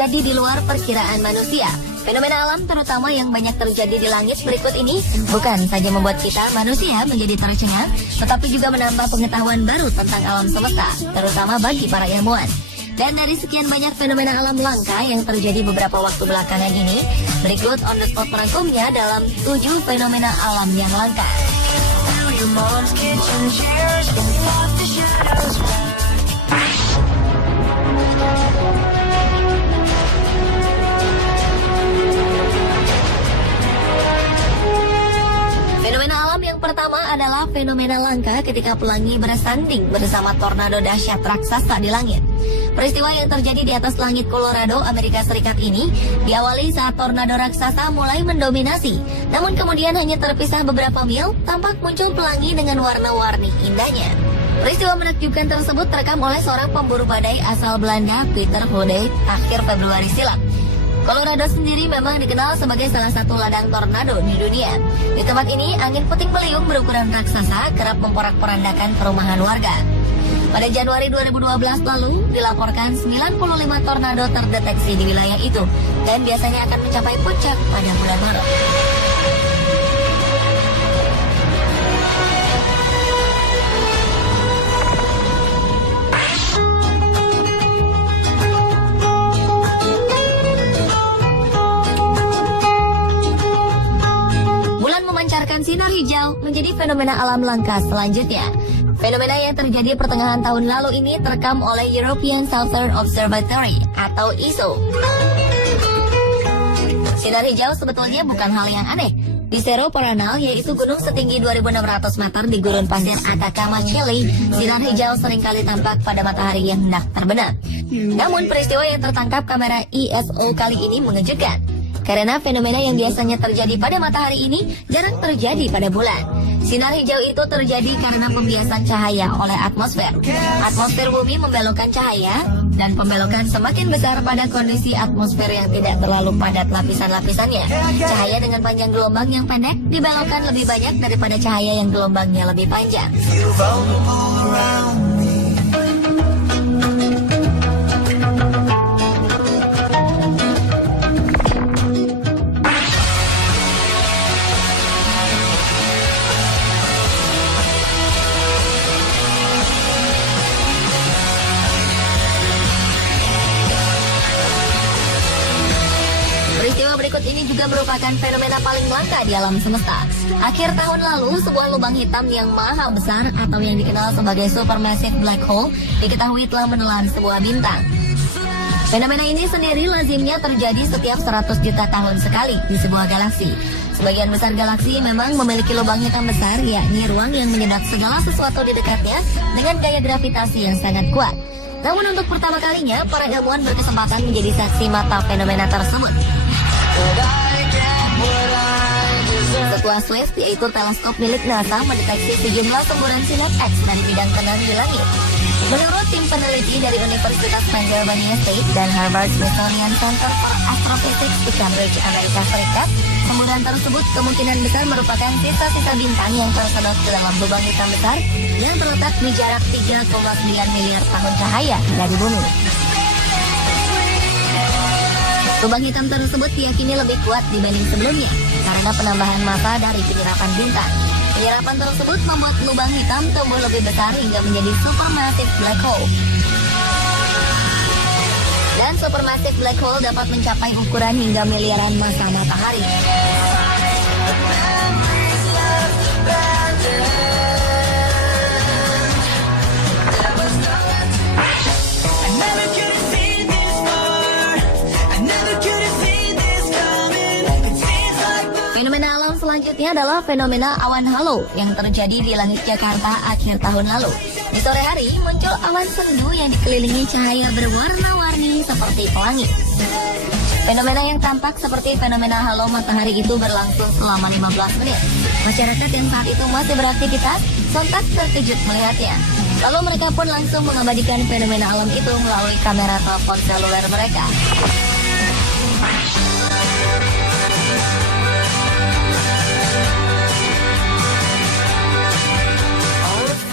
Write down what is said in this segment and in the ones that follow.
terjadi di luar perkiraan manusia. Fenomena alam terutama yang banyak terjadi di langit berikut ini bukan saja membuat kita manusia menjadi tercengang, tetapi juga menambah pengetahuan baru tentang alam semesta, terutama bagi para ilmuwan. Dan dari sekian banyak fenomena alam langka yang terjadi beberapa waktu belakangan ini, berikut on the spot merangkumnya dalam 7 fenomena alam yang langka. Fenomena alam yang pertama adalah fenomena langka ketika pelangi bersanding bersama tornado dahsyat raksasa di langit. Peristiwa yang terjadi di atas langit Colorado, Amerika Serikat ini diawali saat tornado raksasa mulai mendominasi. Namun kemudian hanya terpisah beberapa mil, tampak muncul pelangi dengan warna-warni indahnya. Peristiwa menakjubkan tersebut terekam oleh seorang pemburu badai asal Belanda, Peter Hode, akhir Februari silam. Colorado sendiri memang dikenal sebagai salah satu ladang tornado di dunia. Di tempat ini, angin puting beliung berukuran raksasa kerap memporak-porandakan perumahan warga. Pada Januari 2012 lalu, dilaporkan 95 tornado terdeteksi di wilayah itu, dan biasanya akan mencapai puncak pada bulan Maret. Bulan memancarkan sinar hijau menjadi fenomena alam langka selanjutnya. Fenomena yang terjadi pertengahan tahun lalu ini terekam oleh European Southern Observatory atau ESO. Sinar hijau sebetulnya bukan hal yang aneh. Di Cerro Paranal, yaitu gunung setinggi 2.600 meter di gurun pasir Atacama, Chile, sinar hijau seringkali tampak pada matahari yang hendak terbenam. Namun peristiwa yang tertangkap kamera ESO kali ini mengejutkan. Karena fenomena yang biasanya terjadi pada matahari ini jarang terjadi pada bulan. Sinar hijau itu terjadi karena pembiasan cahaya oleh atmosfer. Atmosfer bumi membelokkan cahaya, dan pembelokan semakin besar pada kondisi atmosfer yang tidak terlalu padat lapisan-lapisannya. Cahaya dengan panjang gelombang yang pendek dibelokkan lebih banyak daripada cahaya yang gelombangnya lebih panjang. Berikut ini juga merupakan fenomena paling langka di alam semesta. Akhir tahun lalu, sebuah lubang hitam yang maha besar atau yang dikenal sebagai supermassive black hole diketahui telah menelan sebuah bintang. Fenomena ini sendiri lazimnya terjadi setiap 100 juta tahun sekali di sebuah galaksi. Sebagian besar galaksi memang memiliki lubang hitam besar, yakni ruang yang menyedot segala sesuatu di dekatnya dengan gaya gravitasi yang sangat kuat. Namun untuk pertama kalinya, para ilmuwan berkesempatan menjadi saksi mata fenomena tersebut. Sebuah SWIFT, yaitu teleskop milik NASA, mendeteksi sejumlah semburan sinar X dari bidang kanan di langit. Menurut tim peneliti dari Universitas Pennsylvania State dan Harvard Smithsonian Center for Astrophysics di Cambridge, Amerika Serikat, semburan tersebut kemungkinan besar merupakan sisa-sisa bintang yang tersedot ke dalam lubang hitam besar yang terletak di jarak 3,9 miliar tahun cahaya dari bumi. Lubang hitam tersebut diyakini lebih kuat dibanding sebelumnya karena penambahan massa dari penyerapan bintang. Penyerapan tersebut membuat lubang hitam tumbuh lebih besar hingga menjadi supermassive black hole. Dan supermassive black hole dapat mencapai ukuran hingga miliaran massa matahari. Fenomena alam selanjutnya adalah fenomena awan halo yang terjadi di langit Jakarta akhir tahun lalu. Di sore hari muncul awan sendu yang dikelilingi cahaya berwarna-warni seperti pelangi. Fenomena yang tampak seperti fenomena halo matahari itu berlangsung selama 15 menit. Masyarakat yang saat itu masih beraktivitas sontak terkejut melihatnya. Lalu mereka pun langsung mengabadikan fenomena alam itu melalui kamera telepon seluler mereka.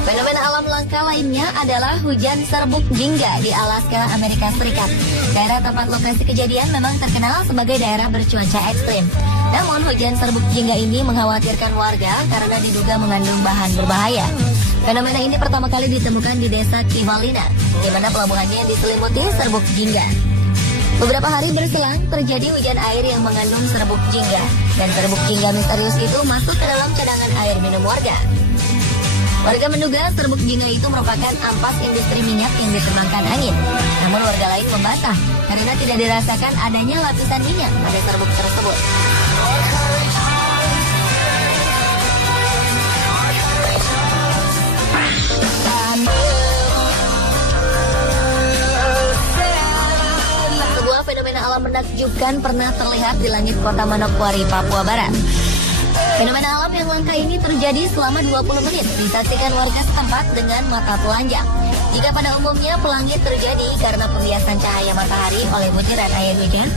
Fenomena alam langka langka lainnya adalah hujan serbuk jingga di Alaska, Amerika Serikat. Daerah tempat lokasi kejadian memang terkenal sebagai daerah bercuaca ekstrim. Namun hujan serbuk jingga ini mengkhawatirkan warga karena diduga mengandung bahan berbahaya. Fenomena ini pertama kali ditemukan di desa Kivalina, di mana pelabuhannya diselimuti serbuk jingga. Beberapa hari berselang, terjadi hujan air yang mengandung serbuk jingga, dan serbuk jingga misterius itu masuk ke dalam cadangan air minum warga. Warga menduga serbuk jingga itu merupakan ampas industri minyak yang diterbangkan angin. Namun warga lain membantah karena tidak dirasakan adanya lapisan minyak pada serbuk tersebut. Fenomena alam menakjubkan pernah terlihat di langit kota Manokwari, Papua Barat. Fenomena alam yang langka ini terjadi selama 20 menit, disaksikan warga setempat dengan mata telanjang. Jika pada umumnya pelangit terjadi karena pembiasan cahaya matahari oleh butiran air hujan,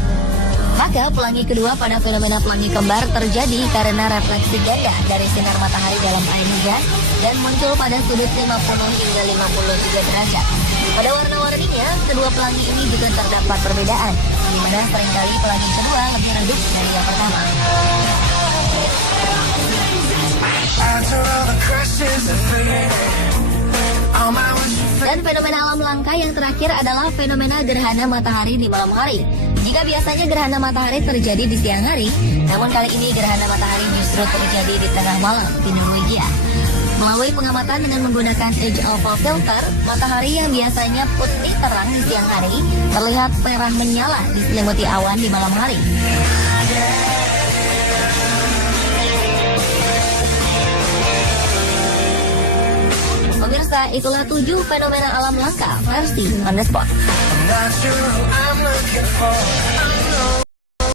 maka pelangi kedua pada fenomena pelangi kembar terjadi karena refleksi ganda dari sinar matahari dalam air hujan dan muncul pada sudut 50 hingga 53 derajat. Pada warna-warninya, kedua pelangi ini juga terdapat perbedaan, di mana seringkali pelangi kedua lebih redup dari yang pertama. Dan fenomena alam langka yang terakhir adalah fenomena gerhana matahari di malam hari. Jika biasanya gerhana matahari terjadi di siang hari, namun kali ini gerhana matahari justru terjadi di tengah malam di Norwegia. Melalui pengamatan dengan menggunakan Edge Oval Filter, matahari yang biasanya putih terang di siang hari terlihat merah menyala diselimuti awan di malam hari. Pemirsa, itulah 7 fenomena alam langka versi On The Spot.